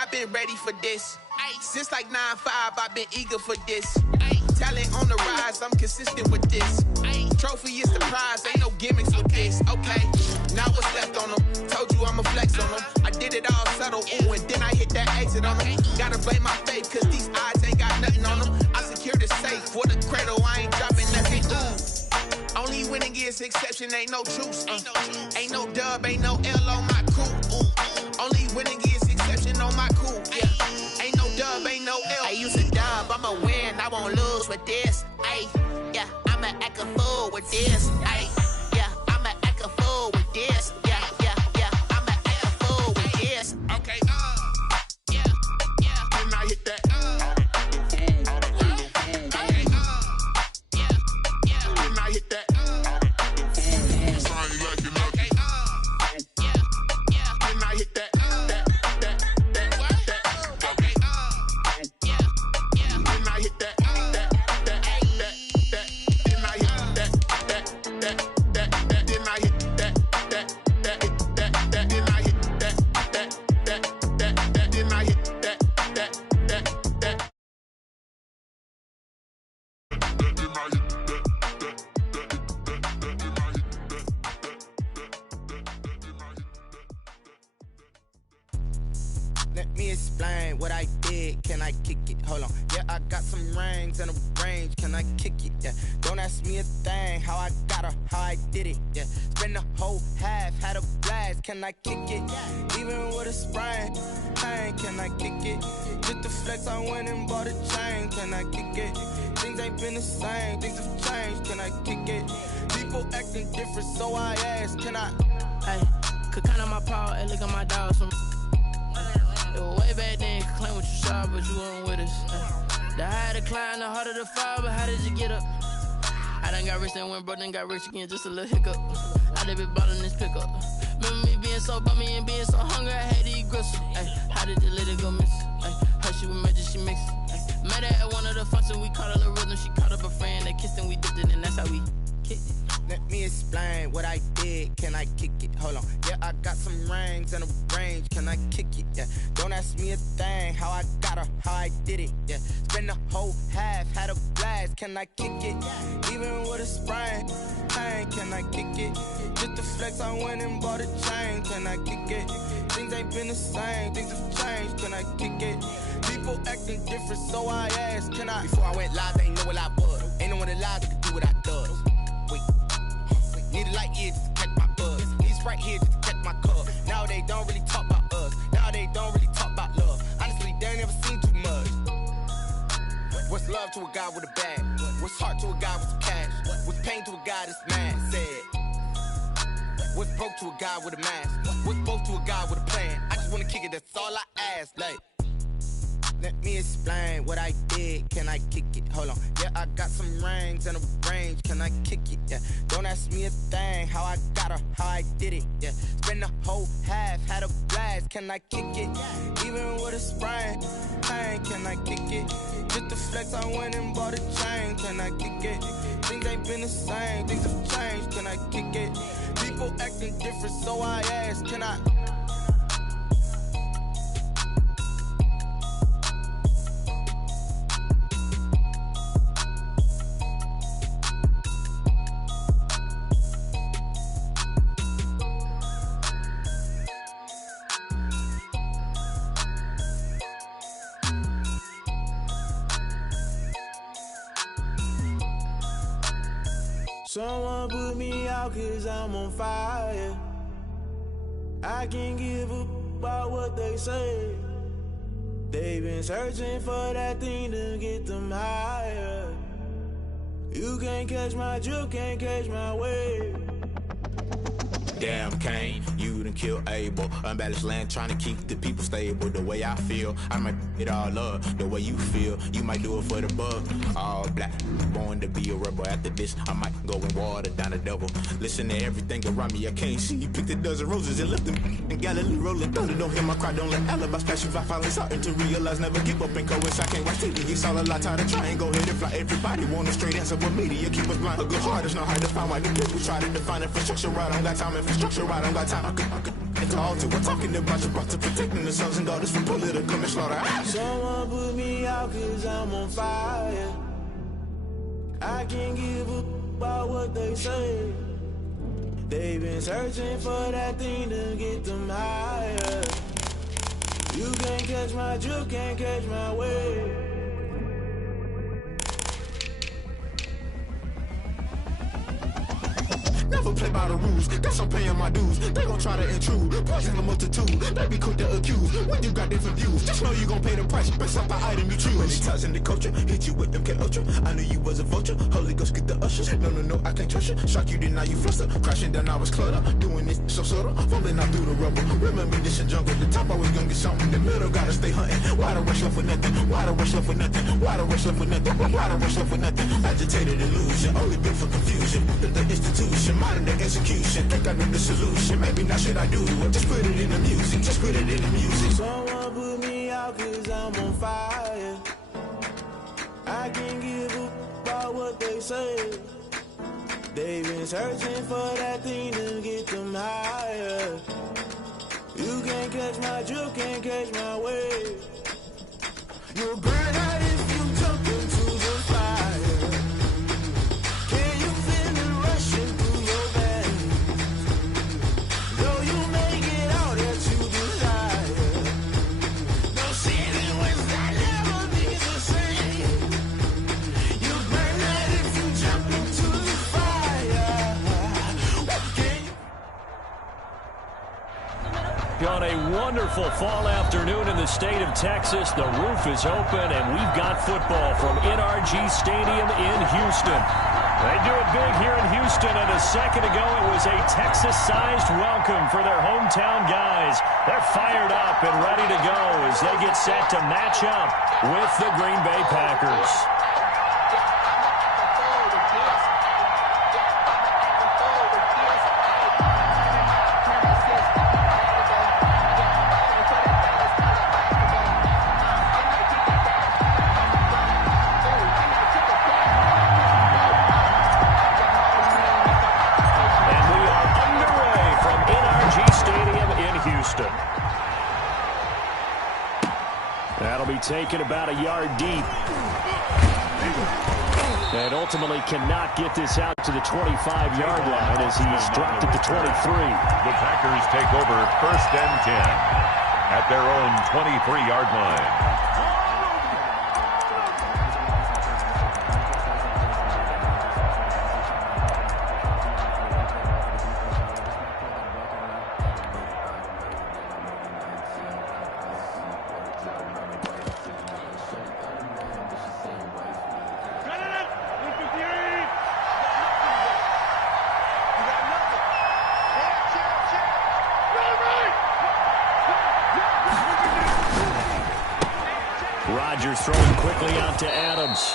I've been ready for this. Since like 9-5, I've been eager for this. Talent on the rise, I'm consistent with this. Trophy is the prize, ain't no gimmicks with this. Okay, now what's left on them? Told you I'ma flex on them. I did it all subtle, ooh, and then I hit that exit on them. Gotta blame my faith, cause these odds ain't got nothing on them. I secured the safe for the cradle, I ain't dropping nothing. Ooh. Only winning is exception, ain't no truce. Ain't no dub, ain't no L on my crew. Only winning is exception on my crew. Yeah. Ain't no dub, ain't no L. I use a dub, I'ma win, I won't lose with this. Ay, yeah, I'ma act a fool with this. Ay, yeah, I'ma act a fool with this. Yeah, yeah, yeah, I'ma act a fool with this. Okay, yeah, yeah. When I hit that, okay, yeah, yeah. When I hit that. Let me explain what I did. Can I kick it? Hold on. Yeah, I got some rings and a range. Can I kick it? Yeah. Don't ask me a thing. How I got her, how I did it. Yeah. Spend the whole half, had a blast. Can I kick it? Even with a sprain. Hey, can I kick it? Just the flex, I went and bought a chain. Can I kick it? Things ain't been the same. Things have changed. Can I kick it? People acting different, so I asked. Can I? Hey, could count on my power and look at my dogs from. Way back then, could claim what you saw, but you weren't with us. The higher the climb, the harder the fall, but how did you get up? I done got rich and went broke, then got rich again, just a little hiccup. I done been ballin' this pickup. Remember me being so bummy and being so hungry, I had to eat gristle. How did the lady go miss? Her she was magic, she mixed. Met her at one of the functions, we caught her the rhythm. She caught up a friend, they kissed and we dipped it, and that's how we kicked it. Let me explain what I did. Can I kick it? Hold on. Yeah, I got some rings and a range. Can I kick it? Yeah. Don't ask me a thing. How I got her, how I did it. Yeah. Spend the whole half, had a blast. Can I kick it? Even with a sprain. Hey, can I kick it? Just the flex, I went and bought a chain. Can I kick it? Things ain't been the same. Things have changed. Can I kick it? People acting different, so I asked. Can I? Before I went live, they ain't know what I was. Ain't no one alive that could do what I does. Wait. Need a light here just to catch my buzz. He's right here just to catch my cup. Now they don't really talk about us. Now they don't really talk about love. Honestly, they ain't never seen too much. What's love to a guy with a bag? What's heart to a guy with some cash? What's pain to a guy that's mad? Said. What's broke to a guy with a mask? What's both to a guy with a plan? I just wanna kick it, that's all I ask. Like, let me explain what I did. Can I kick it? Hold on. Yeah, I got some rings and a range. Can I kick it? Yeah. Don't ask me a thing. How I got her, how I did it. Yeah. Spend the whole half, had a blast. Can I kick it? Even with a sprain. Hey, can I kick it? Just the flex, I went and bought a chain. Can I kick it? Things ain't been the same. Things have changed. Can I kick it? People acting different, so I asked. Can I? Someone put me out cause I'm on fire. I can't give a about what they say. They've been searching for that thing to get them higher. You can't catch my drift, can't catch my wave. Damn Kane, you done killed Abel. Unbalanced land trying to keep the people stable. The way I feel, I might it all up. The way you feel, you might do it for the bug. All black, born to be a rebel. After this, I might go and water down the devil. Listen to everything around me, I can't see. Picked a dozen roses and left them in Galilee rolling thunder. Don't hear my cry, don't let alibis pass you. I finally starting to realize, never give up and coerce. I can't watch TV, it's all a lot. Tired of trying, go ahead and fly. Everybody want a straight answer, but media keep us blind. A good heart is not hard to find. Why the people try to define infrastructure right? I don't got time, infrastructure right? I don't got time. It's all to we're talking about your brother protecting the sons and daughters from political manslaughter. Someone put me out cause I'm on fire. I can't give a about what they say. They've been searching for that thing to get them higher. You can't catch my drift, can't catch my wave. Never play by the rules, guess I'm paying my dues. They gon' try to intrude, poison the multitude. They be quick to accuse, when you got different views. Just know you gon' pay the price, based off the item you choose. Many ties in the culture, hit you with them K-Ultra. I knew you was a vulture, Holy Ghost get the ushers. No, I can't trust you. Shock you, then now you fluster. Crashing down, I was clutter. Doing this so subtle, falling out through the rubble. Remember this in jungle, the top always gonna get something. The middle gotta stay hunting. Why the rush left for nothing? Why the rush left for nothing? Why the rush left for nothing? Why the rush left for nothing? Agitated illusion, only built for confusion. The institution, modern day execution. Think I know the solution. Maybe not should I do it? Just put it in the music. Just put it in the music. Someone put me out cause I'm on fire. I can't give a about what they say. They've been searching for that thing to get them higher. You can't catch my drift, can't catch my wave. You'll burn out if you jump into the fire. Can you feel it rushing through your veins? Though you make it out that you desire. No city was that never be the same. You burn out if you jump into the fire. Okay. On a wonderful fall afternoon in the state of Texas, the roof is open, and we've got football from NRG Stadium in Houston. They do it big here in Houston, and a second ago it was a Texas-sized welcome for their hometown guys. They're fired up and ready to go as they get set to match up with the Green Bay Packers. That'll be taken about a yard deep. And ultimately cannot get this out to the 25-yard line as he's dropped at the 23. The Packers take over 1st and 10 at their own 23-yard line. Rodgers throwing quickly out to Adams.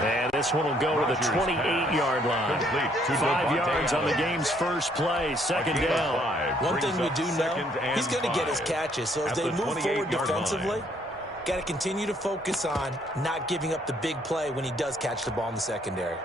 And this one will go to the 28-yard line. 5 yards on the game's first play. Second down. One thing we do know, he's going to get his catches. So as they move forward defensively, got to continue to focus on not giving up the big play when he does catch the ball in the secondary.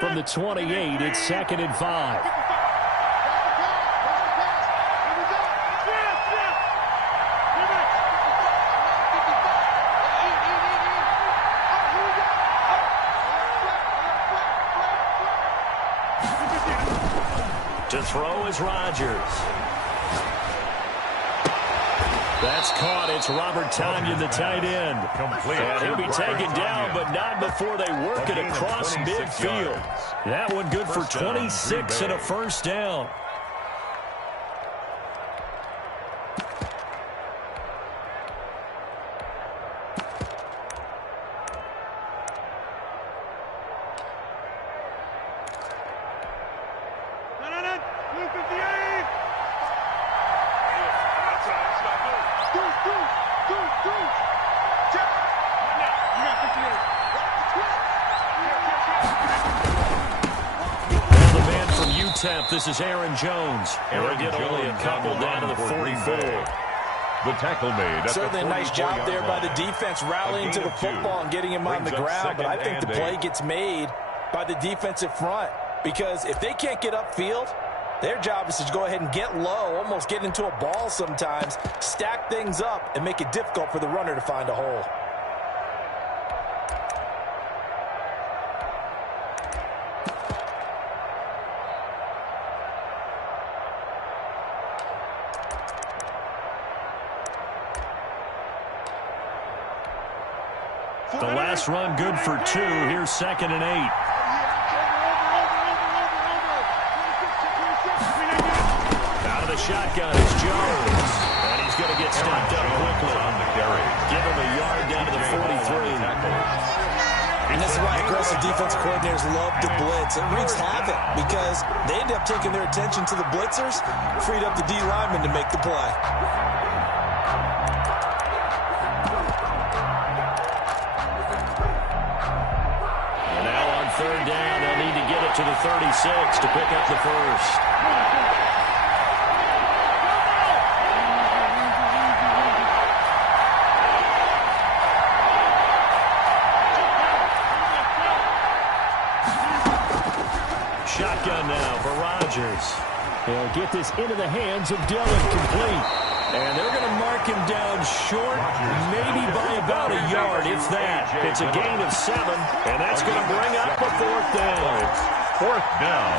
From the 28, it's 2nd and 5. To throw is Rodgers. That's caught. It's Robert Tonyan, the tight end. And he'll be taken down, but not before they work it across midfield. That one good for 26 and a first down. attempt. This is Aaron Jones. Aaron He'll get only a Jones couple on the down to run the for Green 44. Bay. The tackle made at Certainly the a nice job there by the defense rallying to the football and getting him on the ground, but I think the play gets made by the defensive front because if they can't get upfield, their job is to go ahead and get low, almost get into a ball sometimes, stack things up, and make it difficult for the runner to find a hole. The last run good for 2. Here's 2nd and 8. Out of the shotgun is Jones. And he's going to get stopped up quickly. On the carry. Give him a yard down to the 43. And this is why aggressive defensive coordinators love to blitz. It wreaks havoc because they end up taking their attention to the blitzers, freed up the D lineman to make the play. Third down, they'll need to get it to the 36 to pick up the first. Shotgun now for Rodgers. They'll get this into the hands of Dillon, complete. And they're going to mark him down short, maybe by about a yard, if that. It's a gain of 7, and that's going to bring up a 4th down. 4th down.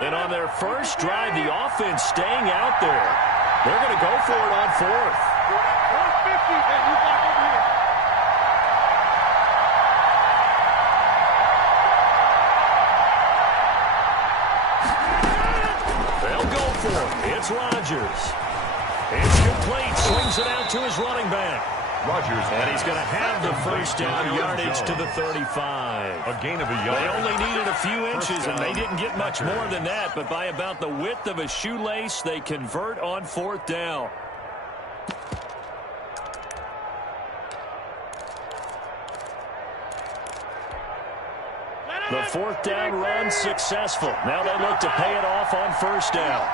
And on their first drive, the offense staying out there. They're going to go for it on 4th. 450, and you got over here. It's Rodgers. It's complete. Swings it out to his running back. Rodgers. And he's going to have the first down yardage to the 35. A gain of a yard. They only needed a few inches, and they didn't get much more than that. But by about the width of a shoelace, they convert on 4th down. The 4th down run successful. Now they look to pay it off on 1st down.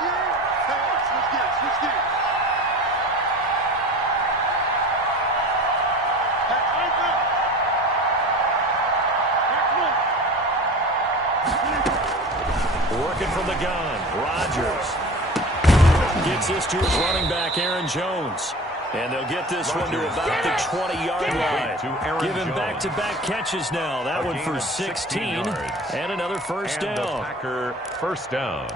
Working from the gun, Rodgers gets this to his running back, Aaron Jones. And they'll get this one to about the 20-yard line. Give him back-to-back catches now. That one for 16 and another first down. The Packer first down.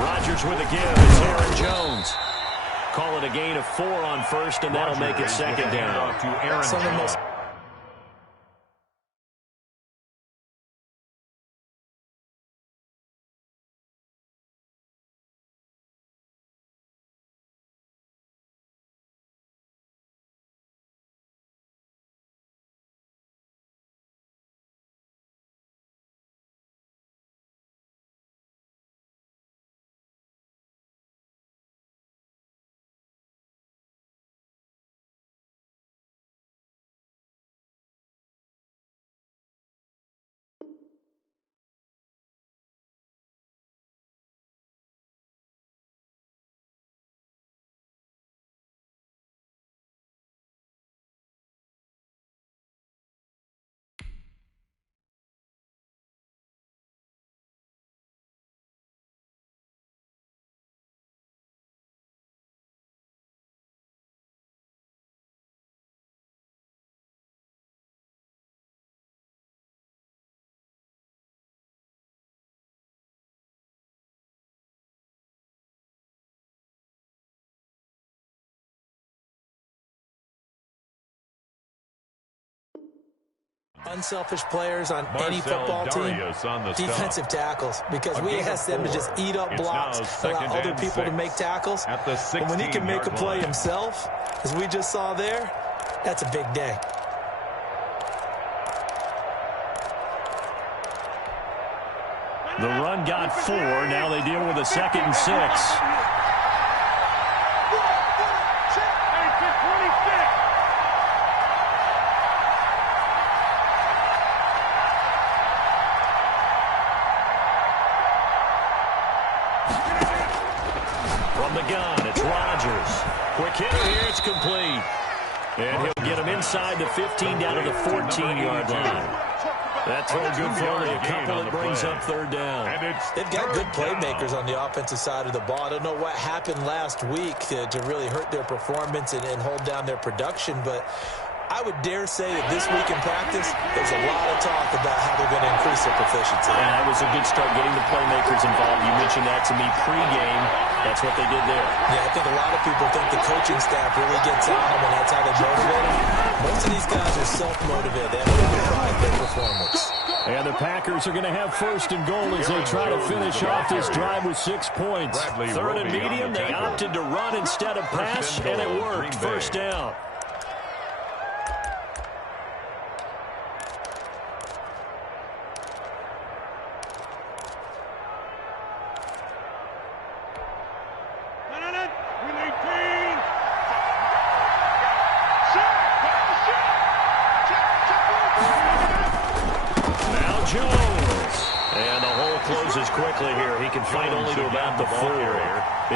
Rodgers with a give. It's Aaron Jones. Call it a gain of 4 on 1st, and that'll make it 2nd down. To Aaron Jones. Unselfish players on any football team, defensive tackles, because we ask them to just eat up blocks, allow other people to make tackles. But when he can make a play himself, as we just saw there, that's a big day. The run got 4. Now they deal with a 2nd and 6. From the gun, it's Rodgers. Quick hitter here, it's complete. And he'll get him inside the 15 down to the 14-yard line. That throw good for only a couple. It brings up 3rd down. They've got good playmakers on the offensive side of the ball. I don't know what happened last week to really hurt their performance and hold down their production, but I would dare say that this week in practice, there's a lot of talk about how they're going to increase their proficiency. And that was a good start, getting the playmakers involved. You mentioned that to me pregame. That's what they did there. Yeah, I think a lot of people think the coaching staff really gets on them, and that's how they motivate them. Most of these guys are self-motivated. They have a lot of pride in their performance. And the Packers are going to have 1st and goal as they try to finish off this drive with 6 points. 3rd and medium, they opted to run instead of pass, and it worked. 1st down. Quickly here. He can fight only to about the 4.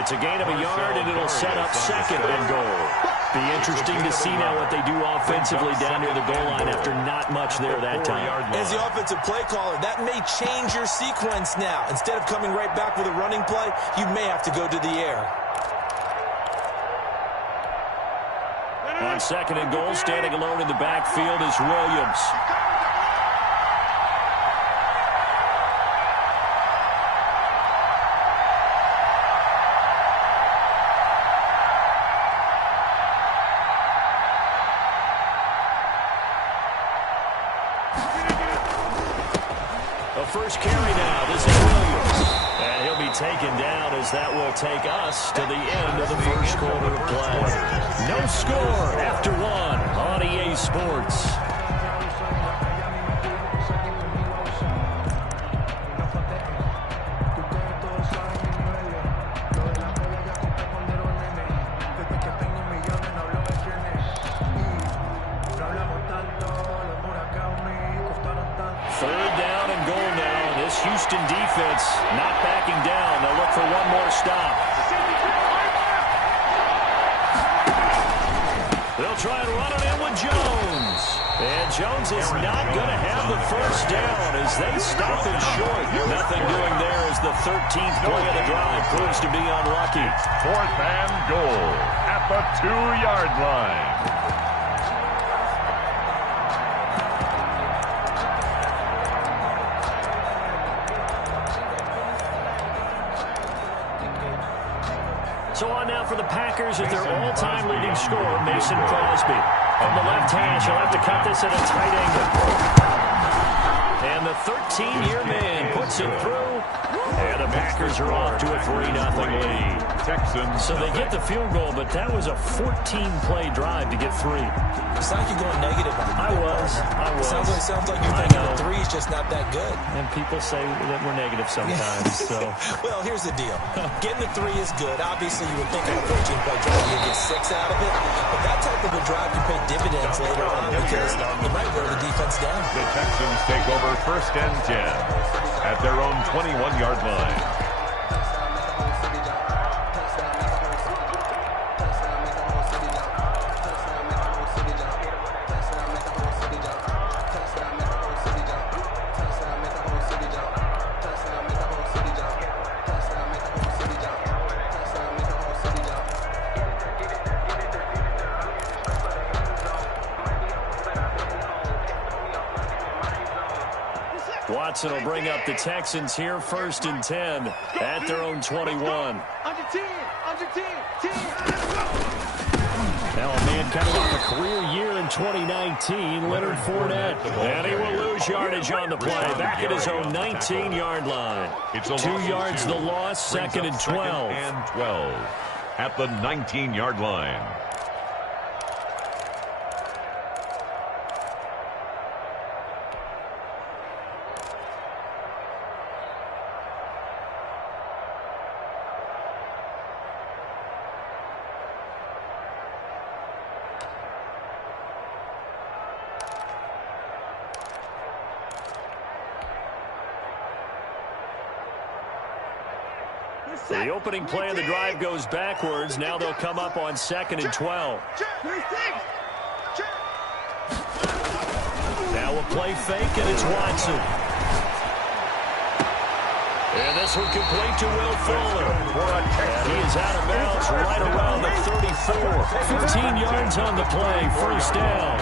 It's a gain of a yard, and it'll set up 2nd and goal. Be interesting to see now what they do offensively down near the goal line after not much there that time. As the offensive play caller, that may change your sequence now. Instead of coming right back with a running play, you may have to go to the air. On 2nd and goal, standing alone in the backfield is Williams. First carry now. This is Williams. And he'll be taken down as that will take us to the end of the 1st quarter of play. No score after 1 on EA Sports. Houston defense not backing down. They'll look for one more stop. They'll try and run it in with Jones. And Jones is not going to have the 1st down as they stop him short. Nothing doing there as the 13th play of the drive proves to be unlucky. 4th and goal at the 2-yard line. So on now for the Packers at their all-time leading scorer, Mason Crosby. From the left hand, she'll have to cut this at a tight angle. And the 13-year man puts it through. And the Packers are off to a 3-0 lead. Texans. So they get the field goal, but that was a 14-play drive to get 3. It's like you're going negative on it. I was. Sounds like you're thinking the 3 is just not that good. And people say that we're negative sometimes. So. Well, here's the deal. Getting the 3 is good. Obviously, you would think on a 14-play drive you'd get 6 out of it. But that type of a drive can pay dividends later on because you might wear the defense down. The Texans take over 1st and 10 at their own 21-yard line. Watson will bring up the Texans here, 1st and 10 at their own 21. Under 10, 10. Now a man coming off a career year in 2019, Leonard Fournette. And he will lose yardage on the play. Back at his own 19-yard line. 2 yards the loss, 2nd and 12. And 12 at the 19-yard line. The opening play of the drive goes backwards. Now they'll come up on 2nd and 12. Now a play fake, and it's Watson. And this one complete to Will Fuller. And he is out of bounds right around the 34. 15 yards on the play, first down.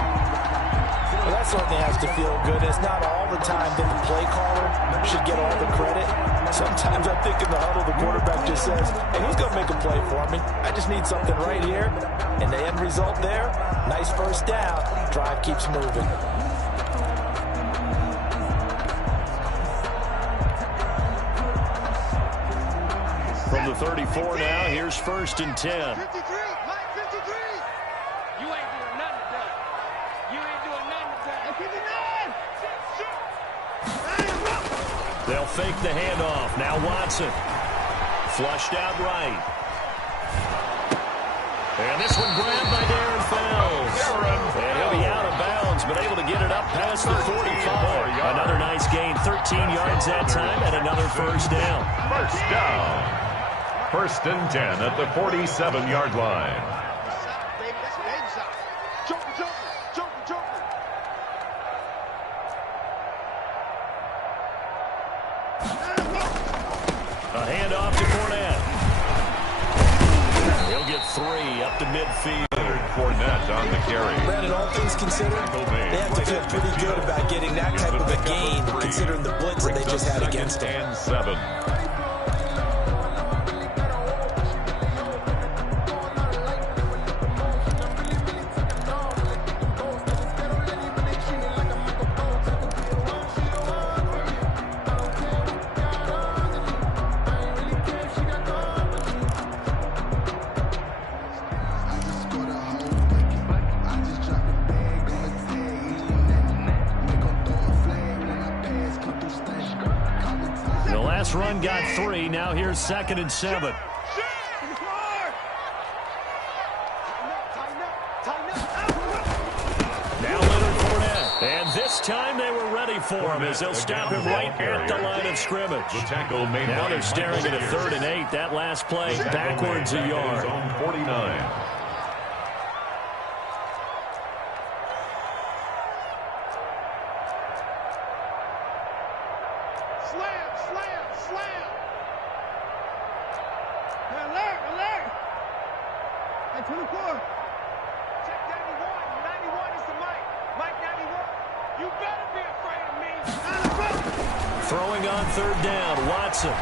Well, that certainly has to feel good. It's not all the time that the play caller should get all the credit. Sometimes I think in the huddle, the quarterback just says, hey, who's going to make a play for me? I just need something right here. And the end result there, nice first down. Drive keeps moving. From the 34 now, here's 1st and 10. 53, Mike 53. You ain't doing nothing today. You ain't doing nothing today. 59. They'll fake the handoff. Now Watson. Flushed out right. And this one grabbed by Darren Fells. And he'll be out of bounds, but able to get it up past the 45. Another nice gain, 13 yards that time, and another first down. First down. 1st and 10 at the 47-yard line. A handoff to Fournette. He'll get 3 up to midfield. Fournette on the carry. Brandon, all things considered, they have to feel pretty good about getting that type of a gain, considering the blitz that they just had against them. And 7. Run got 3. Now here's 2nd and 7. Now Leonard Fournette. And this time they were ready for him as they'll stop him right at the line of scrimmage. Now they're staring at a 3rd and 8. That last play backwards a yard. 49. Throwing on 3rd down, Watson.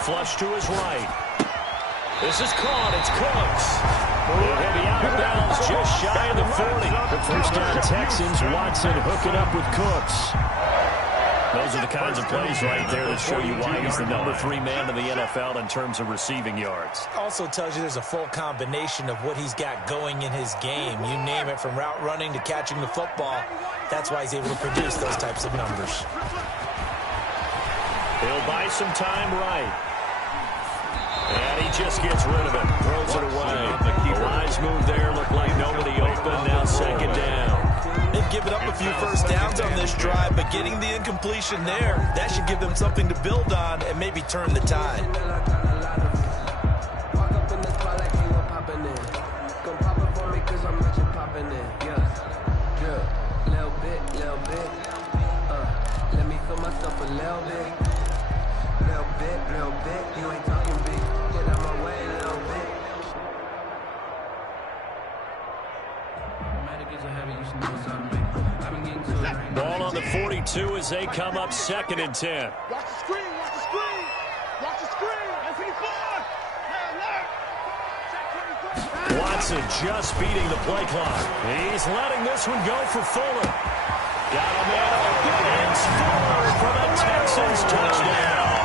Flush to his right. This is caught. It's Cooks. He'll be out of bounds just shy of the 40. The first down Texans. Watson hooking up with Cooks. Those are the kinds of plays right there that show you why he's the number 3 man in the NFL in terms of receiving yards. Also tells you there's a full combination of what he's got going in his game. You name it, from route running to catching the football. That's why he's able to produce those types of numbers. He'll buy some time right. And he just gets rid of it. Throws it away. The wise move there. Looked like nobody open. Now 2nd down. They've given up a few first downs on this drive, but getting the incompletion there, that should give them something to build on and maybe turn the tide. Let me feel myself a little bit. You ain't talking big. Get out my way a little bit. Ball on the 42 as they come up 2nd and 10. Watch the screen, watch the screen. Watch the screen. F54. Hey, alert. Check 24. Watson just beating the play clock. He's letting this one go for Fuller. Got a man open. It's Fuller for the Texans touchdown.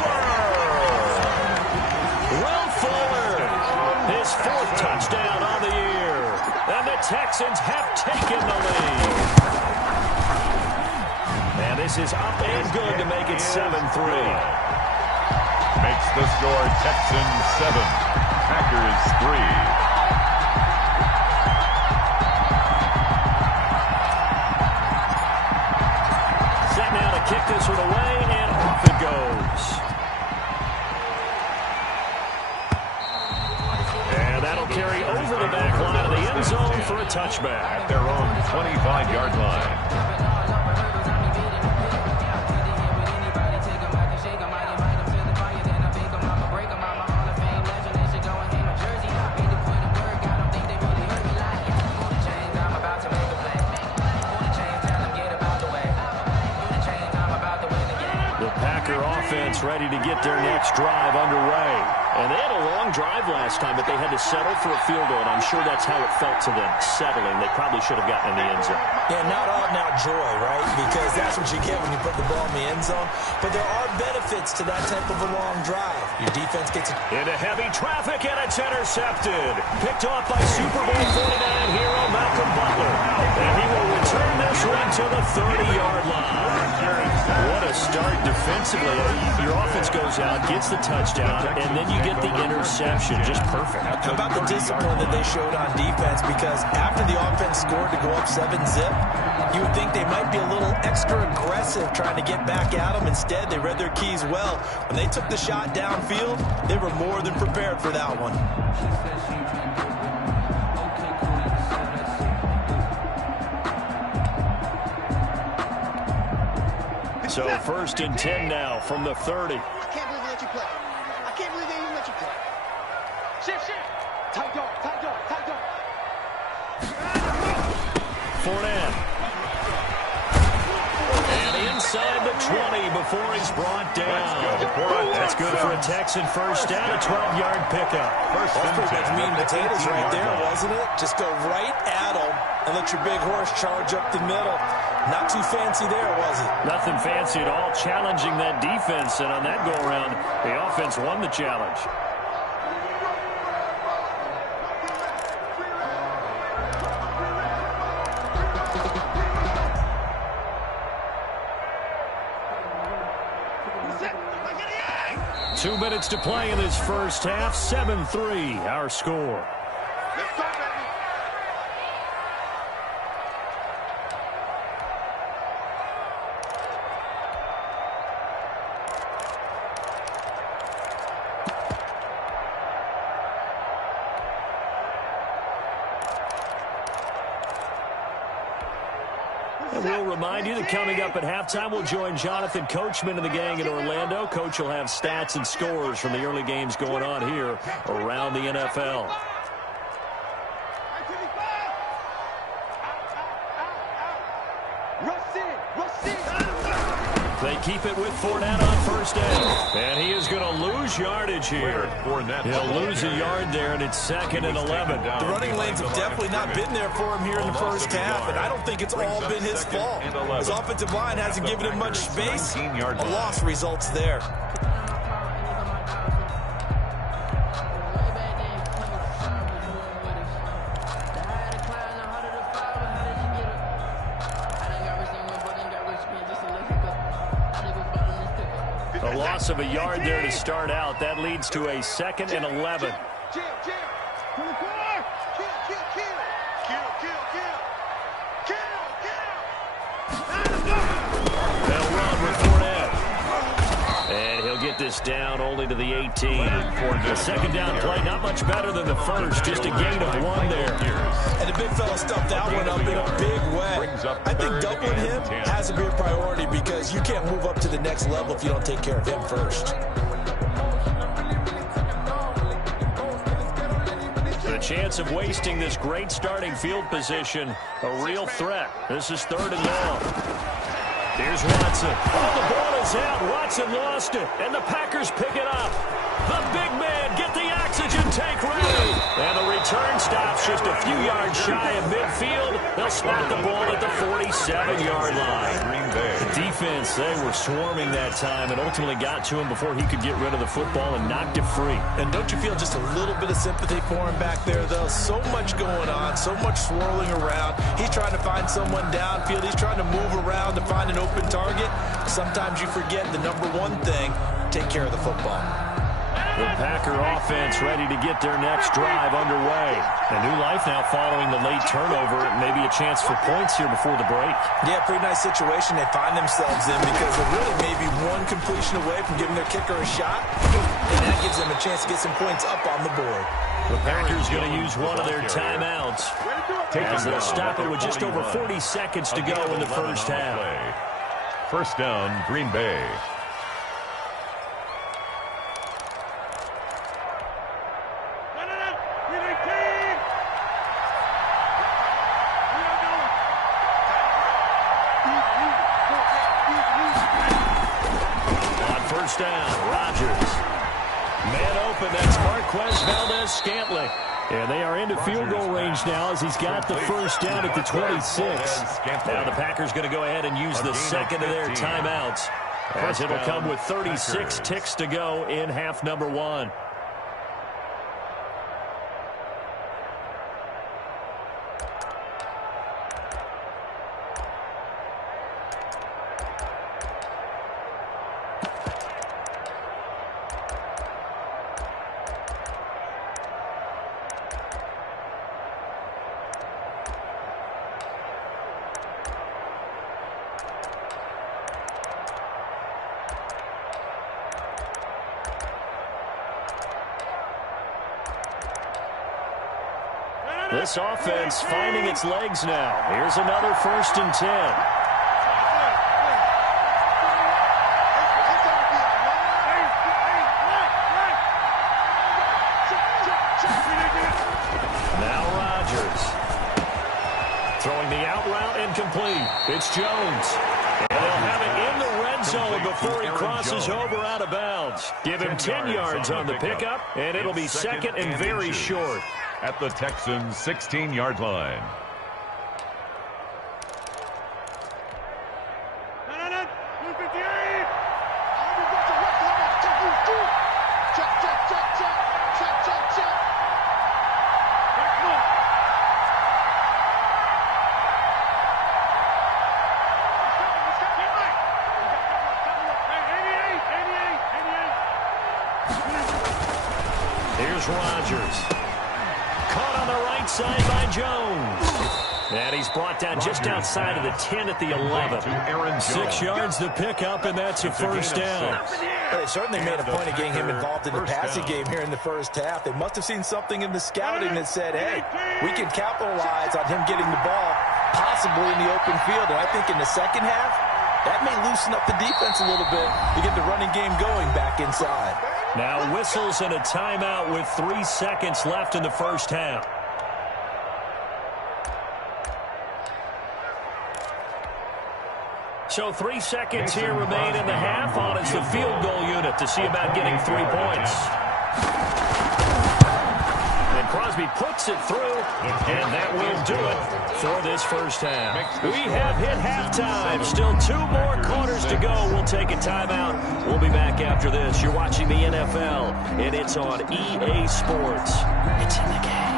Will Fuller, his 4th touchdown on the year. And the Texans have taken the lead. And this is up and good to make it 7-3. Makes the score Texans 7, Packers 3. Kick this one away, and off it goes. And that'll carry over the back line of the end zone for a touchback. At their own 25-yard line. Offense ready to get their next drive underway. And they had a long drive last time, but they had to settle for a field goal, and I'm sure that's how it felt to them, settling. They probably should have gotten in the end zone. Yeah, not out-and-out joy, right? Because that's what you get when you put the ball in the end zone. But there are benefits to that type of a long drive. Your defense gets it into heavy traffic, and it's intercepted. Picked off by Super Bowl 49 hero Malcolm Butler. And he will return this one to the 30-yard line. What a start defensively. Your offense goes out, gets the touchdown, and then you get the interception. Just perfect. How about the discipline that they showed on defense? Because after the offense scored to go up 7-zip, you would think they might be a little extra aggressive trying to get back at them. Instead, they read their keys well. When they took the shot downfield, they were more than prepared for that one. So 1st and 10 now from the 30. I can't believe they let you play. I can't believe they even let you play. Shift. Tight dog. Fournette. And inside the 20 before he's brought down. That's good for a Texan first down, a 12-yard pickup. That's pretty much mean potatoes right there, wasn't it? Just go right at them and let your big horse charge up the middle. Not too fancy there, was it? Nothing fancy at all, challenging that defense, and on that go-around, the offense won the challenge. Two minutes to play in this first half. 7-3, our score. Let's go, baby. And we'll remind you that coming up at halftime, we'll join Jonathan Coachman and the gang in Orlando. Coach will have stats and scores from the early games going on here around the NFL. They keep it with Fournette on first down. And he is going to lose yardage here. He'll lose a yard there, and it's 2nd and 11. The running lanes have definitely not been there for him here in the first half, and I don't think it's all been his fault. His offensive line hasn't given him much space. A loss results there. A loss of a yard there to start out. That leads to a 2nd and 11. They'll run with Fournette. And he'll get this down only to the 18. The second down play, not much better than the first. Just a gain of 1 there. And the big fella stuffed that one up in a big way. I think doubling him has to be a priority because you can't move up to the next level if you don't take care of him first. The chance of wasting this great starting field position, a real threat. This is 3rd and long. Here's Watson. Oh, the ball is out. Watson lost it, and the Packers pick it up. The big man get the action. Oxygen tank ready. And the return stops just a few yards shy of midfield. They'll snap the ball at the 47-yard line. The defense, they were swarming that time and ultimately got to him before he could get rid of the football and knocked it free. And don't you feel just a little bit of sympathy for him back there, though? So much going on, so much swirling around. He's trying to find someone downfield. He's trying to move around to find an open target. Sometimes you forget the number one thing, take care of the football. The Packer offense ready to get their next drive underway. A new life now following the late turnover. Maybe a chance for points here before the break. Yeah, pretty nice situation they find themselves in because they're really maybe one completion away from giving their kicker a shot. And that gives them a chance to get some points up on the board. The Packers going to use one of their timeouts as they'll stop it with just over 40 seconds to go in the first half. First down, Green Bay. Down, Rodgers. Man open, that's Marquez Valdez-Scantling. And they are into field goal range now as he's got the first down at the 26. Now the Packers going to go ahead and use the second of their timeouts as it'll come with 36 ticks to go in half number one. This offense finding its legs now. Here's another 1st and 10. Now Rodgers. Throwing the out route incomplete. It's Jones. And they'll have it in the red zone before he crosses over out of bounds. Give him 10 yards on the pickup, and it'll be second and very short. At the Texans' 16-yard line. Here's Rodgers. Caught on the right side by Jones. And he's brought down just outside of the 10 at the 11. 6 yards to pick up, and that's a first down. Well, they certainly made a point of getting him involved in the passing game here in the first half. They must have seen something in the scouting that said, hey, we can capitalize on him getting the ball possibly in the open field. And I think in the second half, that may loosen up the defense a little bit to get the running game going back inside. Now whistles and a timeout with 3 seconds left in the first half. So 3 seconds here remain in the half on it's the field goal unit to see about getting 3 points. And Crosby puts it through, and that will do it for this first half. We have hit halftime. Still 2 more quarters to go. We'll take a timeout. We'll be back after this. You're watching the NFL, and it's on EA Sports. It's in the game.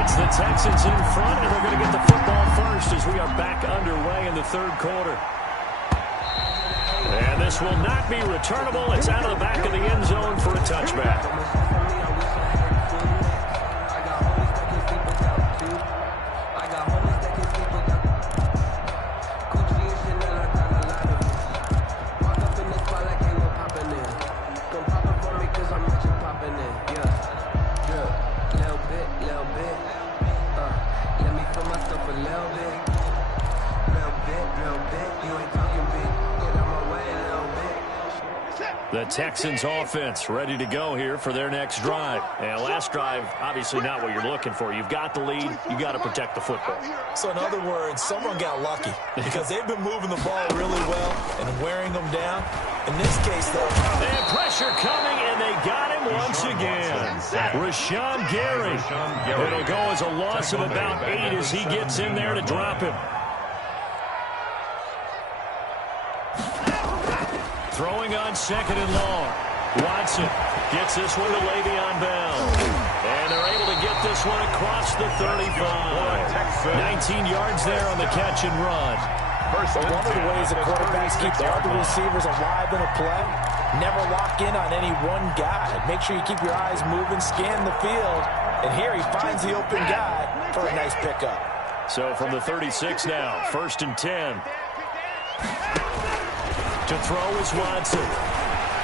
It's the Texans in front, and they're going to get the football first as we are back underway in the third quarter. And this will not be returnable. It's out of the back of the end zone for a touchback. The Texans offense ready to go here for their next drive. And last drive, obviously not what you're looking for. You've got the lead. You got to protect the football. So in other words, someone got lucky because they've been moving the ball really well and wearing them down. In this case, though. And pressure coming, and they got him once again. Rashawn Gary. It'll go as a loss of about 8 as he gets in there to drop him. Throwing on 2nd and long. Watson gets this one to Le'Veon Bell. And they're able to get this one across the 35. 19 yards there on the catch and run. But one of the ways the quarterbacks keep the other receivers alive in a play, never lock in on any one guy. Make sure you keep your eyes moving, scan the field. And here he finds the open guy for a nice pickup. So from the 36 now, 1st and 10. To throw is Watson.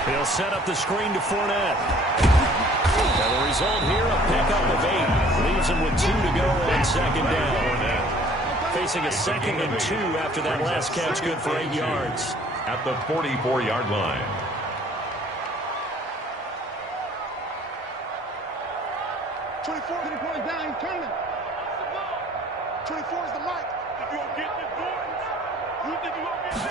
He'll set up the screen to Fournette. And the result here, a pickup of 8. Leaves him with 2 to go on 2nd down. Facing a 2nd and 2 after that last catch, good for 8 yards. At the 44-yard line. 24 is down, he's coming. 24 is the mic. If you don't get this boy, you think you're going to get this?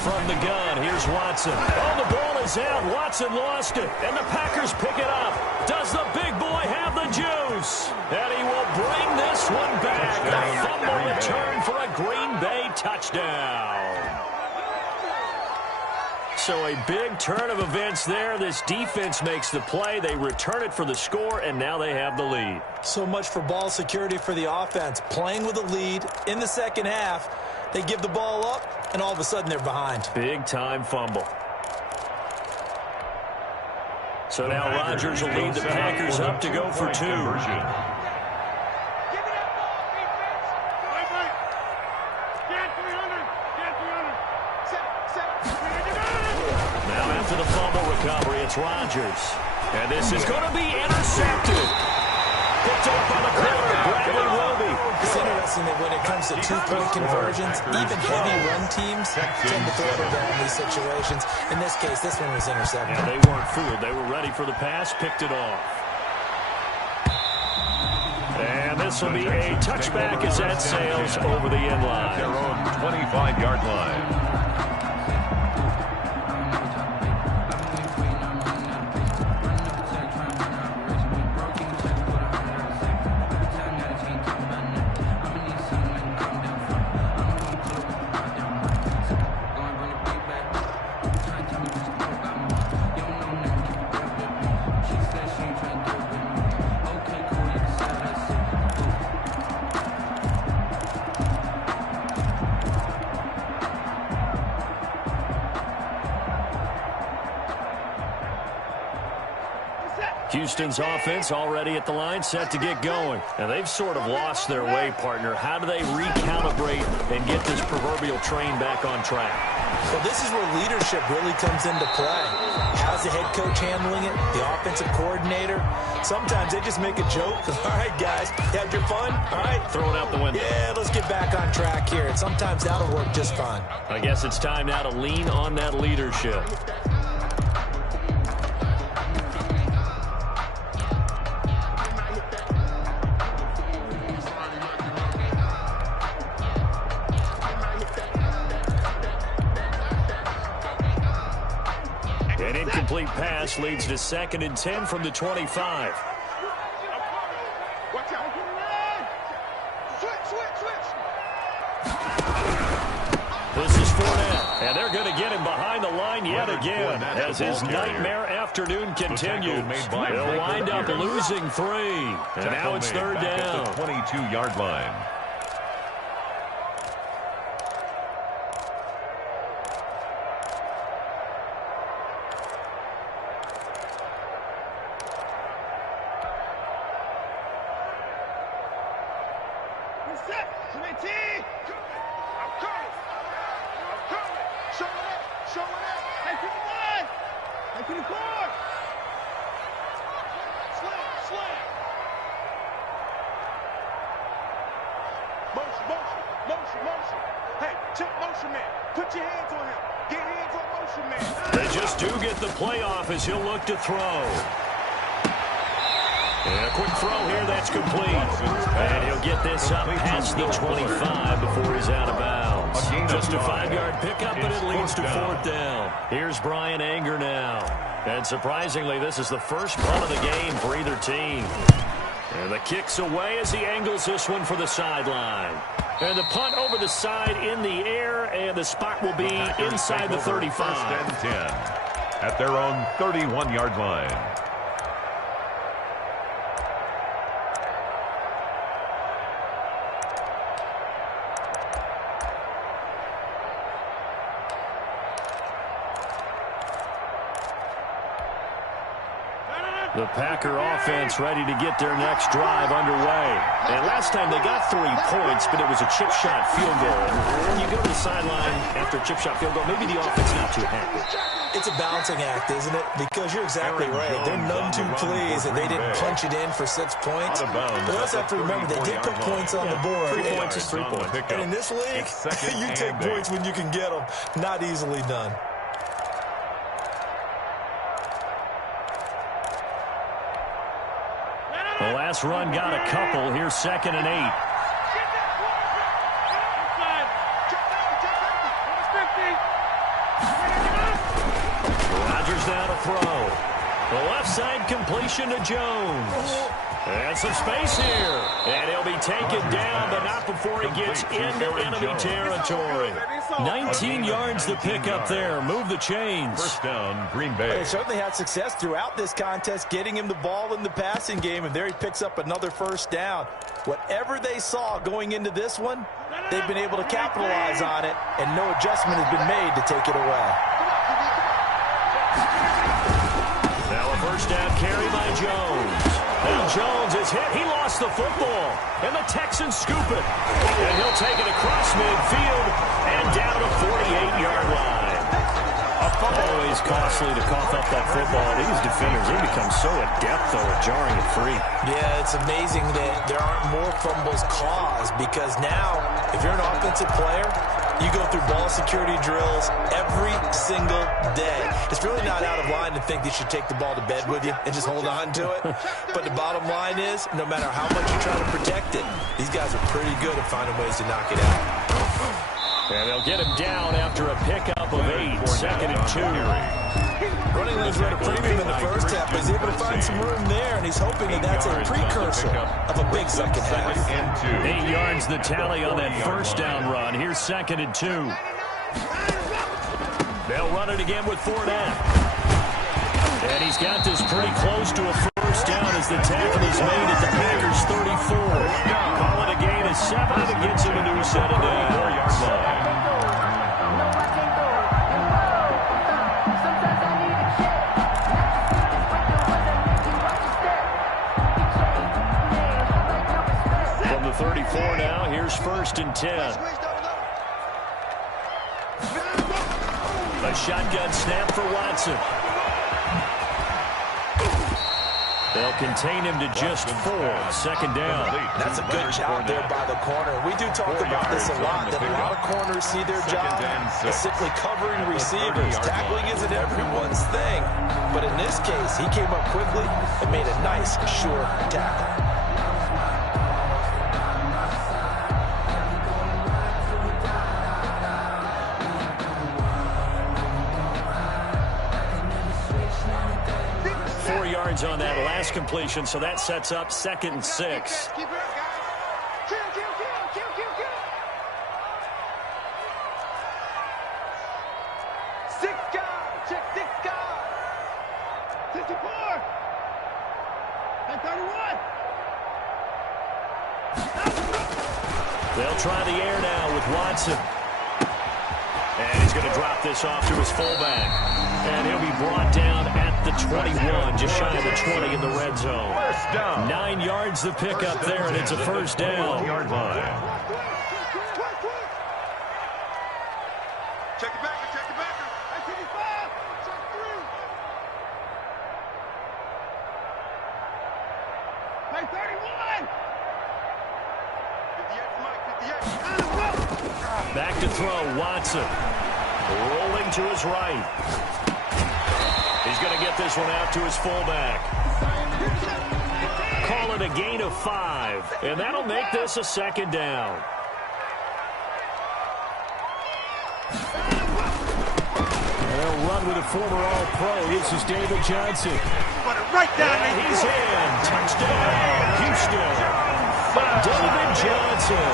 From the gun, here's Watson. Oh, the ball is out. Watson lost it, and the Packers pick it up. Does the big boy have the juice? And he will bring this one back. A fumble return for a Green Bay touchdown. So a big turn of events there. This defense makes the play. They return it for the score, and now they have the lead. So much for ball security for the offense. Playing with a lead in the second half. They give the ball up, and all of a sudden they're behind. Big-time fumble. So now Rodgers will lead the Packers up to go for 2. Give me that ball, defense. Wait. Get 300. Set. Now after the fumble recovery, it's Rodgers. And this is going to be intercepted. Picked up by the corner, Bradley Roby. It's interesting that when it comes to 2-point conversions, even heavy run teams tend to throw it down in these situations. In this case, this one was intercepted. Yeah, they weren't fooled. They were ready for the pass, picked it off. And this will be a touchback as that sails over the end line. Their own 25-yard line. Houston's offense already at the line, set to get going. And they've sort of lost their way, partner. How do they recalibrate and get this proverbial train back on track? Well, this is where leadership really comes into play. How's the head coach handling it? The offensive coordinator? Sometimes they just make a joke. All right, guys, you had your fun? All right. Throw it out the window. Yeah, let's get back on track here. And sometimes that'll work just fine. I guess it's time now to lean on that leadership. An incomplete pass leads to 2nd and 10 from the 25. Watch out. Switch. This is Fournette, and they're going to get him behind the line yet again as his nightmare afternoon continues. They'll wind up losing 3, and now it's 3rd down. At the 22-yard line. Motion. Hey, check motion man. Put your hands on him. Get hands on motion man. They just do get the playoff as he'll look to throw. And a quick throw here, that's complete. And he'll get this up past the 25 before he's out of bounds. Just a 5-yard pickup, but it leads to 4th down. Here's Brian Anger now. And surprisingly, this is the first punt of the game for either team. And the kick's away as he angles this one for the sideline. And the punt over the side in the air, and the spot will be inside the 35. First and 10 at their own 31-yard line. The Packer offense ready to get their next drive underway. And last time they got 3 points, but it was a chip shot field goal. And when you go to the sideline after a chip shot field goal, maybe the offense not too happy. It's a balancing act, isn't it? Because you're exactly right. They're none too pleased that they didn't punch it in for 6 points. But you also have to remember they did put points on the board. 3 points is 3 points. And in this league, you take points when you can get them. Not easily done. The last run got a couple. Here's 2nd and 8. Rodgers now to throw. The left side completion to Jones. And some space here. And he'll be taken down, but not before he gets into enemy territory. 19 yards to pick up there. Move the chains. First down, Green Bay. They certainly had success throughout this contest, getting him the ball in the passing game, and there he picks up another first down. Whatever they saw going into this one, they've been able to capitalize on it, and no adjustment has been made to take it away. Now a first down carry by Jones. And Jones is hit. He lost the football. And the Texans scoop it. And he'll take it across midfield and down a 48-yard line. Always costly to cough up that football. These defenders, they become so adept, though, at jarring it free. Yeah, it's amazing that there aren't more fumbles caused, because now, if you're an offensive player, you go through ball security drills every single day. It's really not out of line to think that you should take the ball to bed with you and just hold on to it. But the bottom line is, no matter how much you try to protect it, these guys are pretty good at finding ways to knock it out. And they'll get him down after a pickup of 8, 2nd and 2. Running lanes were at a premium in the first half, but he's able to find some room there, and he's hoping that that's a precursor of a big second half. 8 yards the tally on that first down run. Here's 2nd and 2. They'll run it again with Fournette. And he's got this pretty close to a first down as the tackle is made at the Packers' 34. Call it a gain of 7, and it gets him a new set of downs. From the 34 now, here's 1st and 10. A shotgun snap for Watson. They'll contain him to just 4. 2nd down. That's a good job there by the corner. We do talk about this a lot, that a lot of corners see their job as simply covering receivers. Tackling isn't everyone's thing. But in this case, he came up quickly and made a nice, sure tackle. On that last completion, so that sets up 2nd and 6. Keep it up, guys. Kill. 6 guys. Check 6 guys. 54. And 31. They'll try the air now with Watson. And he's going to drop this off to his fullback. And he'll be brought down at the 21, just shy of the 20 in the red zone. 9 yards to pick up there, and it's a first down. Yard line. Check it back. Check it back. 55. Check 3. Hey, 31. 58. Back to throw, Watson. Rolling to his right. He's going to get this one out to his fullback. They'll call it a gain of 5, and that'll make this a second down. They'll run with a former All-Pro. This is David Johnson. Right down and he's in. Touchdown, Houston. David Johnson,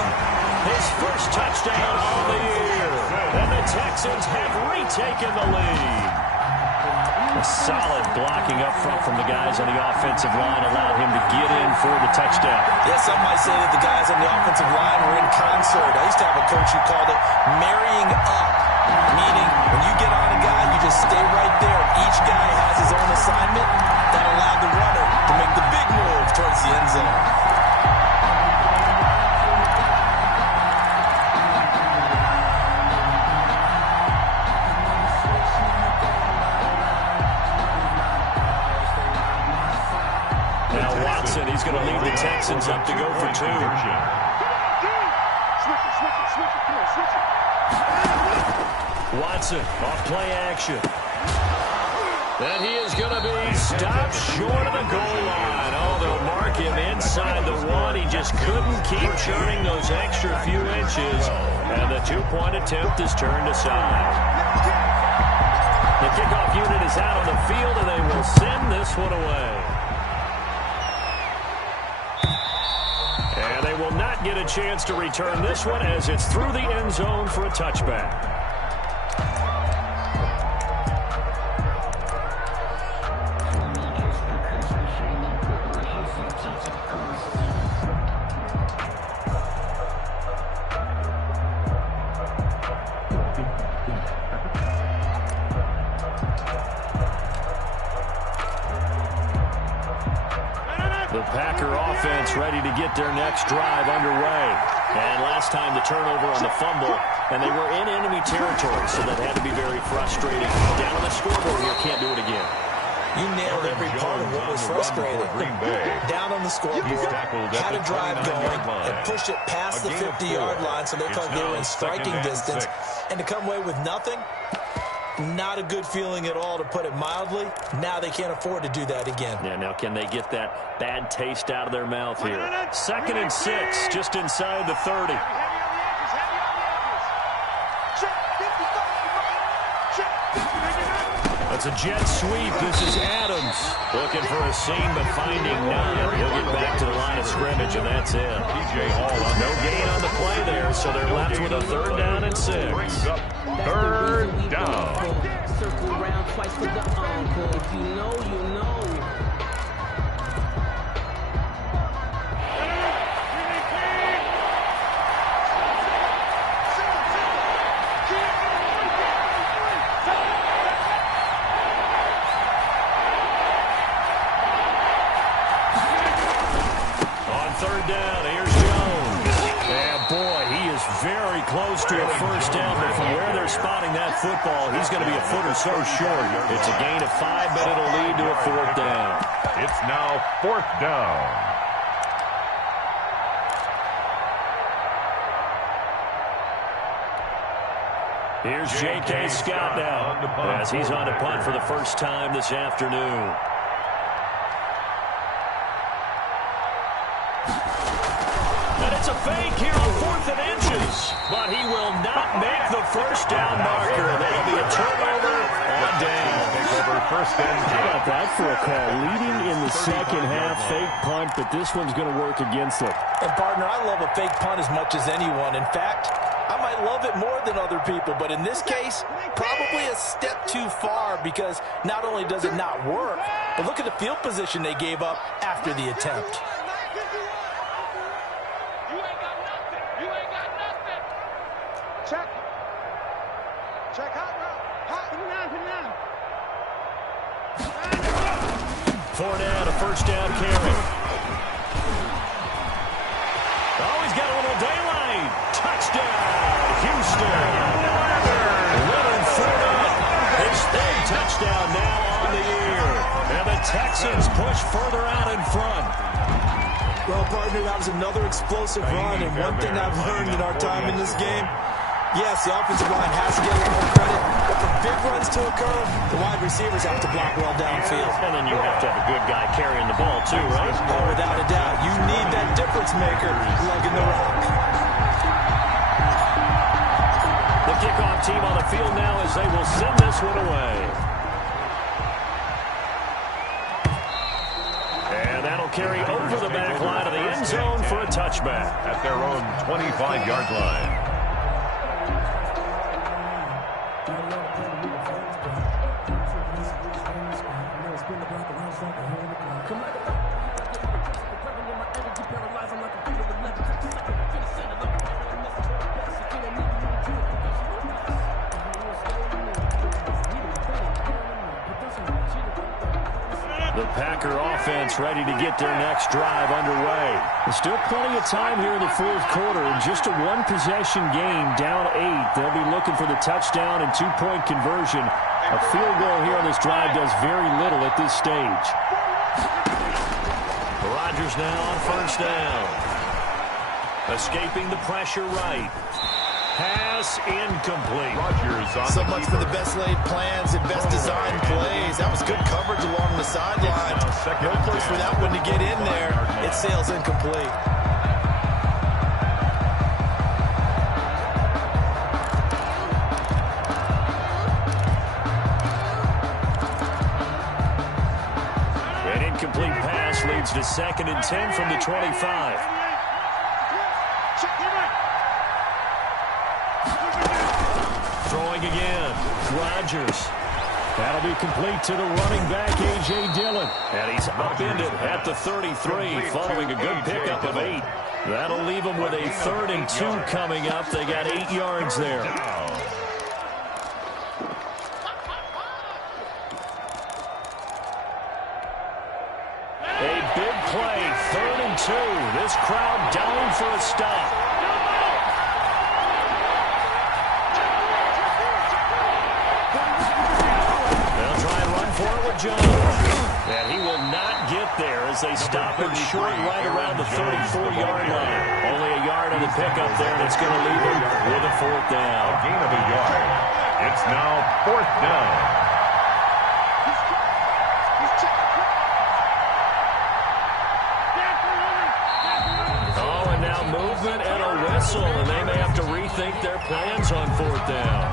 his first touchdown of the year. And the Texans have retaken the lead. A solid blocking up front from the guys on the offensive line allowed him to get in for the touchdown. Yeah, some might say that the guys on the offensive line were in concert. I used to have a coach who called it marrying up, meaning when you get on a guy, you just stay right there. Each guy has his own assignment. That allowed the runner to make the big move towards the end zone. He's going to lead the Texans up to go for 2. Watson off play action. And he is going to be stopped short of the goal line. Oh, they'll mark him inside the 1. He just couldn't keep churning those extra few inches. And the 2-point attempt is turned aside. The kickoff unit is out on the field, and they will send this one away. And they will not get a chance to return this one as it's through the end zone for a touchback. The Packer offense ready to get their next drive underway. And last time the turnover on the fumble, and they were in enemy territory, so that had to be very frustrating. Down on the scoreboard here, can't do it again. You nailed every part of what was frustrating. Down on the scoreboard, had a drive going, and pushed it past the 50-yard line, so they thought they were in striking distance. And to come away with nothing, not a good feeling at all, to put it mildly. Now they can't afford to do that again. Yeah, now can they get that bad taste out of their mouth here? 2nd and 6, just inside the 30. That's a jet sweep. This is Adams looking for a seam, but finding none. He'll get back to the line of scrimmage, and that's it. No gain on the play there, so they're left with a 3rd down and 6. 3rd down. Circle around twice for the encore. If you know, you know. Close to a first down, but from where they're spotting that football, he's going to be a foot or so short. It's a gain of 5, but it'll lead to a 4th down. It's now 4th down. Here's J.K. Scott now, as he's on to punt for the first time this afternoon. And it's a fake here on 4th and inches, but he will not make the first down marker. That'll be a turnover on down. First and 10. How about that for a call? Leading in the second half, fake punt, but this one's going to work against them. And, partner, I love a fake punt as much as anyone. In fact, I might love it more than other people, but in this case, probably a step too far, because not only does it not work, but look at the field position they gave up after the attempt. Check. Check hot route. Hot. Put it down. Fournette, a first down carry. Oh, he's got a little daylight. Touchdown, Houston. Leonard Fournette, his 3rd touchdown now on the year. And the Texans push further out in front. Well, partner, that was another explosive run, and one thing I've learned in our time in this game, yes, the offensive line has to get a little more credit, but the big runs to occur, the wide receivers have to block well downfield. And then you have to have a good guy carrying the ball too, right? Oh, without a doubt. You need that difference maker lugging the rock. The kickoff team on the field now as they will send this one away. And that'll carry over the back line of the end zone for a touchback. At their own 25-yard line. The Packer offense ready to get their next drive underway. There's still plenty of time here in the fourth quarter. Just a one-possession game, down 8. They'll be looking for the touchdown and two-point conversion. A field goal here on this drive does very little at this stage. Rodgers now on first down. Escaping the pressure right. Pass incomplete. So much for the best laid plans and best designed plays. That was good coverage along the sideline. No place for that one to get in there. It sails incomplete. An incomplete pass leads to 2nd and 10 from the 25. Throwing again, Rodgers. That'll be complete to the running back, A.J. Dillon. And he's upended at the 33 following a good pickup of 8. That'll leave him with a 3rd and 2 coming up. They got 8 yards there. A big play, 3rd and 2. This crowd down for a stop. Jones. And he will not get there as they stop him short right around the 34-yard line. Only a yard on the pickup there, and it's going to leave him with a 4th down. A gain of a yard. It's now 4th down. Oh, and now movement and a whistle, and they may have to rethink their plans on 4th down.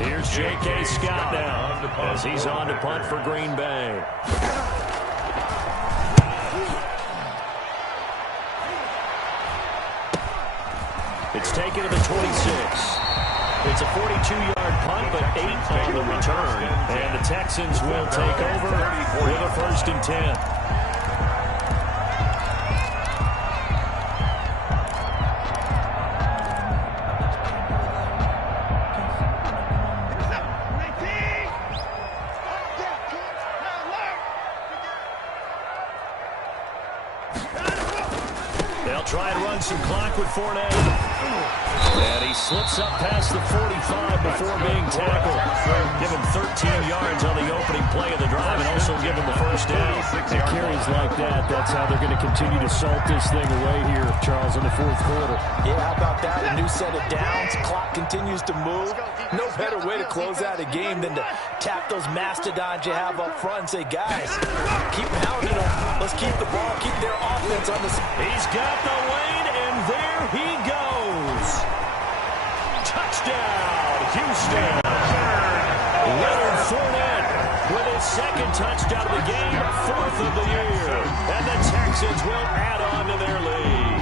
Here's J.K. Scott now as he's on to punt for Green Bay. It's taken to the 26. It's a 42-yard punt, but 8 on the return. And the Texans will take over with a 1st and 10. Try and run some clock with Fournette. And he slips up past the 45 before being tackled. Give him 13 yards on the opening play of the drive and also give him the 1st down. And carries like that, that's how they're going to continue to salt this thing away here, Charles, in the 4th quarter. Yeah, how about that? A new set of downs. Clock continues to move. No better way to close out a game than to tap those mastodons you have up front and say, guys, keep pounding them. Let's keep the ball, keep their offense on the... He's got the lane, and there he goes. Touchdown, Houston. Leonard Fournette with his 2nd touchdown of the game, 4th of the year. And the Texans will add on to their lead.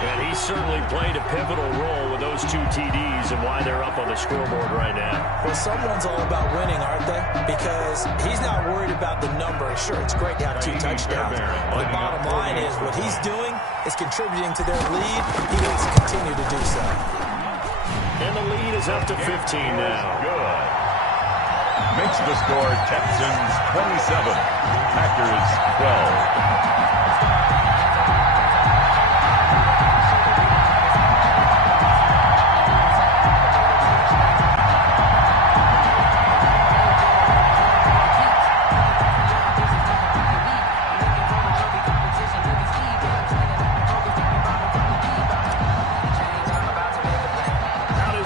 And he certainly played a pivotal role with those 2 TDs and why they're up on the scoreboard right now. Well, someone's all about winning, aren't they? Because he's not worried about the number. Sure, it's great to have 2 touchdowns. But the bottom line is what he's doing is contributing to their lead. He needs to continue to do so. And the lead is up to 15 now. Good. Makes the score Texans 27, Packers 12.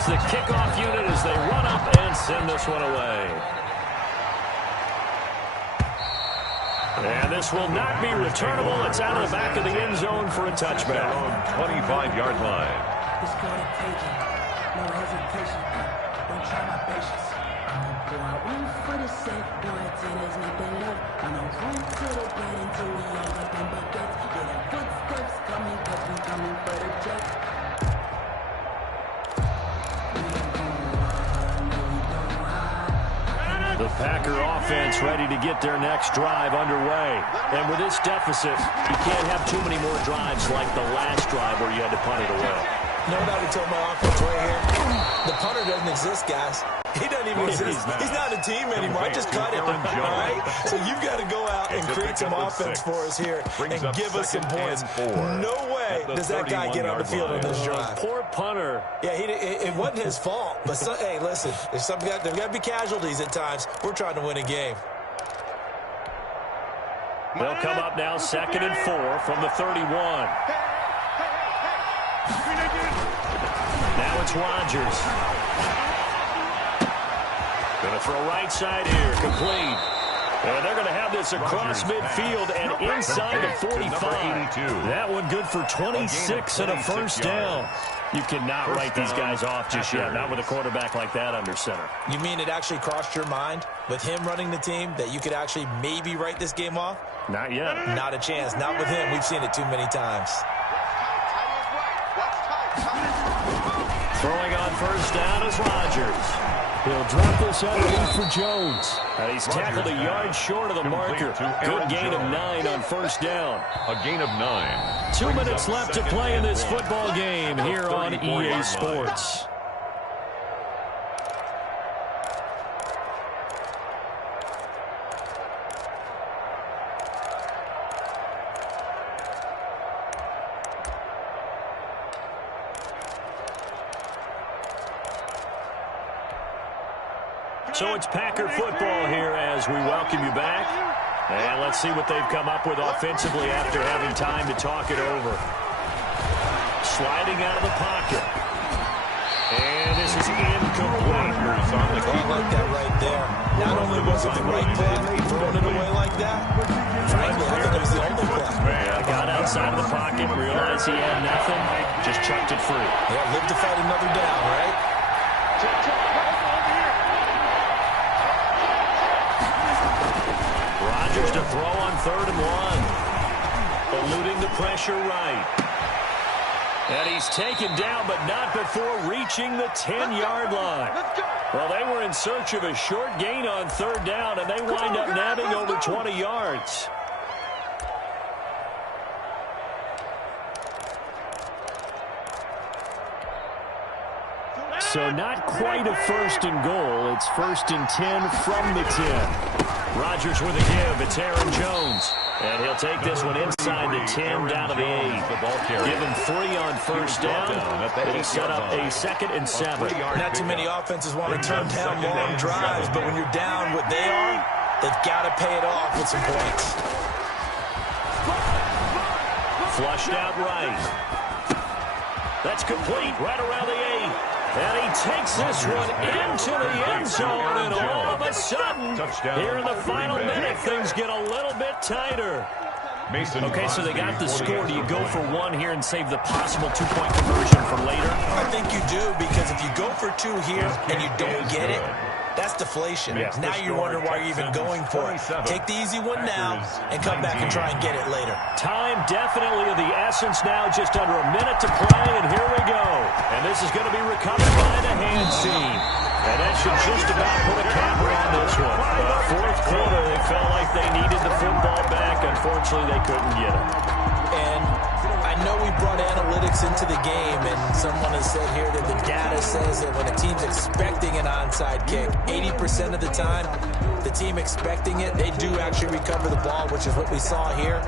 is the kickoff unit as they run up and send this one away. And this will not be returnable. It's out of the back of the end zone for a touchback. 25-yard line. It's called a taking. No hesitation. Don't try my patience. I'm gonna pour one for the sake, boy, till there's nothing left. I'm gonna run to the plate until we all up in buckets. Yeah, the footsteps coming, cause we coming for the jet. The Packer offense ready to get their next drive underway. And with this deficit, you can't have too many more drives like the last drive where you had to punt it away. No doubt he told my offense right here. The punter doesn't exist, guys. He doesn't even exist. He's not a team anymore. I just cut him, all right? So you've got to go out and create some offense for us here and give us some points. No way does that guy get on the field on this drive. Poor punter. Yeah, it wasn't his fault. But, hey, listen, there's got to be casualties at times. We're trying to win a game. They'll come up now 2nd and 4 from the 31. Now it's Rodgers. Going to throw right side here, complete. And they're going to have this across midfield and inside the 45. That one good for 26 and a first down. You cannot write these guys off just yet, not with a quarterback like that under center. You mean it actually crossed your mind with him running the team that you could actually maybe write this game off? Not yet. Not a chance. Not with him. We've seen it too many times. Throwing on first down is Rodgers. He'll drop this underneath for Jones. And he's tackled a yard short of the marker. Good gain of 9 on first down. A gain of 9. 2 minutes left to play in this football game here on EA Sports. So it's Packer football here as we welcome you back. And let's see what they've come up with offensively after having time to talk it over. Sliding out of the pocket. And this is incomplete. I like that right there. Not only was it the right play, throwing it away like that, frankly, I think it was the only play. Yeah, got outside of the pocket, realized he had nothing, just chucked it free. Yeah, live to fight another down, right? Rodgers to throw on 3rd and 1. Eluding the pressure right. And he's taken down, but not before reaching the 10-yard line. Well, they were in search of a short gain on 3rd down, and they wind up nabbing over 20 yards. So not quite a 1st and goal. It's 1st and 10 from the 10. Rodgers with a give. It's Aaron Jones. And he'll take this one inside the 10 down to the 8. Give him 3 on first down. It'll set up a 2nd and 7. Not too many offenses want to turn down long drives, but when you're down what they are, they've got to pay it off with some points. Flushed out right. That's complete right around the 8. And he takes this one into the end zone, and all of a sudden, here in the final minute, things get a little bit tighter. Okay, so they got the score. Do you go for 1 here and save the possible 2-point conversion for later? I think you do, because if you go for 2 here and you don't get it, that's deflation. Now you're wondering why you're even going for it. Take the easy one now and come back and try and get it later. Time definitely of the essence now, just under a minute to play, and here we go. And this is going to be recovered by the hands team. And that should just about put a capper on this one. Fourth quarter, they felt like they needed the football back. Unfortunately, they couldn't get it. And I know we brought analytics into the game, and someone has said here that the data says that when a team's expecting an onside kick, 80% of the time, the team expecting it, they do actually recover the ball, which is what we saw here.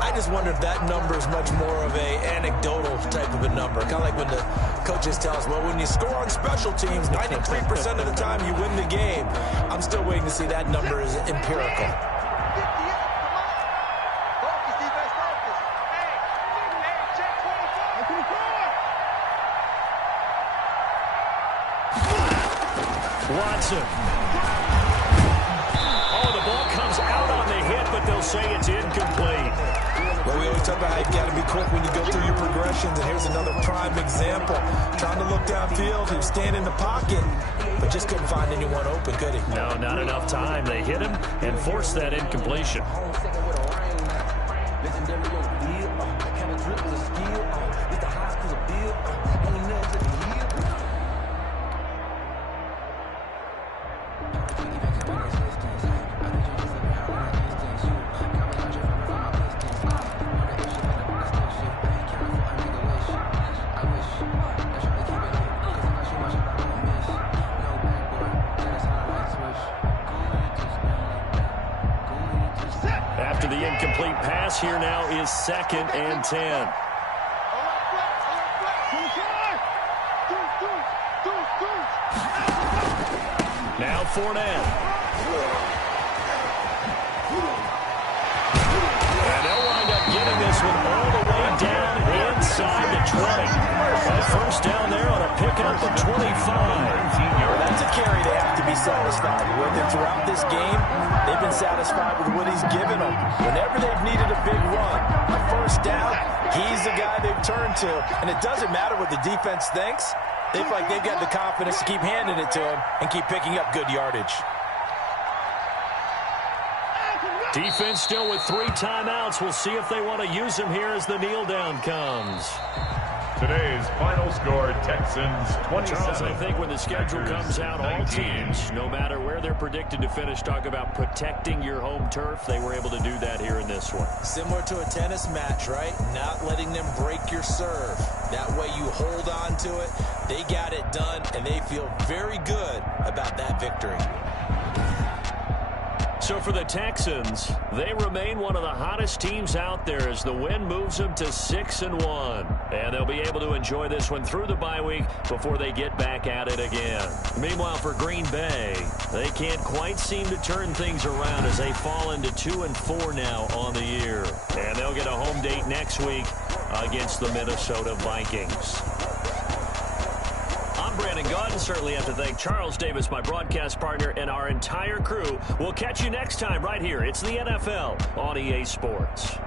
I just wonder if that number is much more of a anecdotal type of a number. Kind of like when the coaches tell us, well, when you score on special teams, 93% of the time you win the game. I'm still waiting to see that number is empirical. Watson. Oh, the ball comes out on the hit, but they'll say it's incomplete. Well, we always talk about how you've got to be quick when you go through your progressions, and here's another prime example. Trying to look downfield, he was standing in the pocket, but just couldn't find anyone open, could he? No, not enough time. They hit him and forced that incompletion. After the incomplete pass, here now is 2nd and 10. Now Fournette. And they'll wind up getting this one all the way down inside the 20. A first down there on a pickup of 25. That's a carry they have to be satisfied with. And throughout this game, they've been satisfied with what he's given them. Whenever they've needed a big run, a first down, he's the guy they've turned to. And it doesn't matter what the defense thinks. They feel like they've got the confidence to keep handing it to him and keep picking up good yardage. Defense still with 3 timeouts. We'll see if they want to use them here as the kneel down comes. Today's final score, Texans 27. Charles, I think when the schedule comes out, all teams, no matter where they're predicted to finish, talk about protecting your home turf. They were able to do that here in this one. Similar to a tennis match, right? Not letting them break your serve. That way you hold on to it. They got it done, and they feel very good about that victory. So for the Texans, they remain one of the hottest teams out there as the win moves them to 6-1. And they'll be able to enjoy this one through the bye week before they get back at it again. Meanwhile, for Green Bay, they can't quite seem to turn things around as they fall into 2-4 now on the year. And they'll get a home date next week against the Minnesota Vikings. I'm Brandon Gaudin. Certainly have to thank Charles Davis, my broadcast partner, and our entire crew. We'll catch you next time right here. It's the NFL on EA Sports.